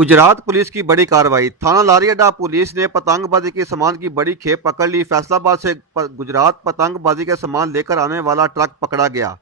Gujarat police की बड़ी कार्रवाई। थाना लारियाडा पुलिस ने पतंगबाजी के सामान की बड़ी खेप पकड़ ली। फैसलाबाद से गुजरात पतंगबाजी के सामान लेकर आने वाला ट्रक पकड़ा गया,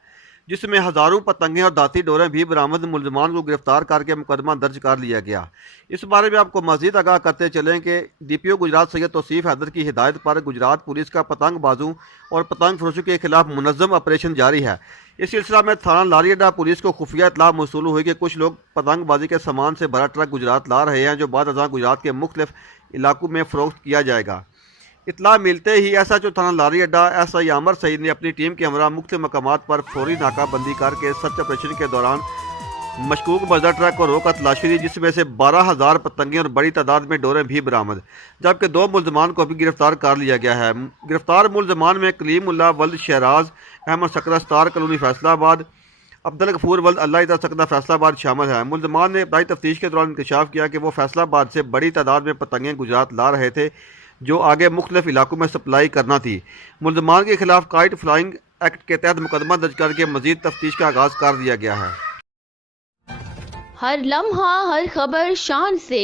जिसमें हजारों पतंगें और दाती डोरें भी बरामद। मुलजमान को गिरफ्तार करके मुकदमा दर्ज कर लिया गया। इस बारे में आपको मजीद आगाह करते चलें कि डीपीओ गुजरात सैयद तौसीफ हैदर की हिदायत पर गुजरात पुलिस का पतंगबाजों और पतंग फरोशों के खिलाफ मुनज़्ज़म ऑपरेशन जारी है। इस सिलसिला में थाना लारियाडा पुलिस को खुफिया इत्तला मौसूल हुई कि कुछ लोग पतंगबाजी के सामान से भरा ट्रक गुजरात ला रहे हैं, जो बाद अज़ां गुजरात के मुख्तलिफ इलाकों में फ़रोख्त किया जाएगा। इत्तला मिलते ही एसएचओ थाना लारियाडा एसआई आमर सईद ने अपनी टीम के हमरा मुख्तलिफ मकामात पर फौरी नाकाबंदी करके सर्च ऑपरेशन के दौरान मशकूक बजर ट्रक को रोका तलाशी दी, जिसमें से 12,000 पतंगें और बड़ी तादाद में डोरें भी बरामद, जबकि 2 मुलजमान को भी गिरफ्तार कर लिया गया है। गिरफ्तार मुलजमान में कलीमुल्लाह वल्द शहराज अहमद सकरा स्टार कॉलोनी फैसलाबाद, अब्दुल गफूर वल्द अल्लाह इदा सकदा फैसलाबाद शामिल है। मुलजमान ने इब्तदाई तफ्तीश के दौरान इंकशाफ किया कि वो फैसलाबाद से बड़ी तादाद में पतंगें गुजरात ला रहे थे, जो आगे मुख्तलिफ इलाकों में सप्लाई करना थी। मुलजमान के खिलाफ काइट फ्लाइंग एक्ट के तहत मुकदमा दर्ज करके मजीद तफ्तीश का आगाज कर दिया गया है। हर लम्हा हर खबर शान से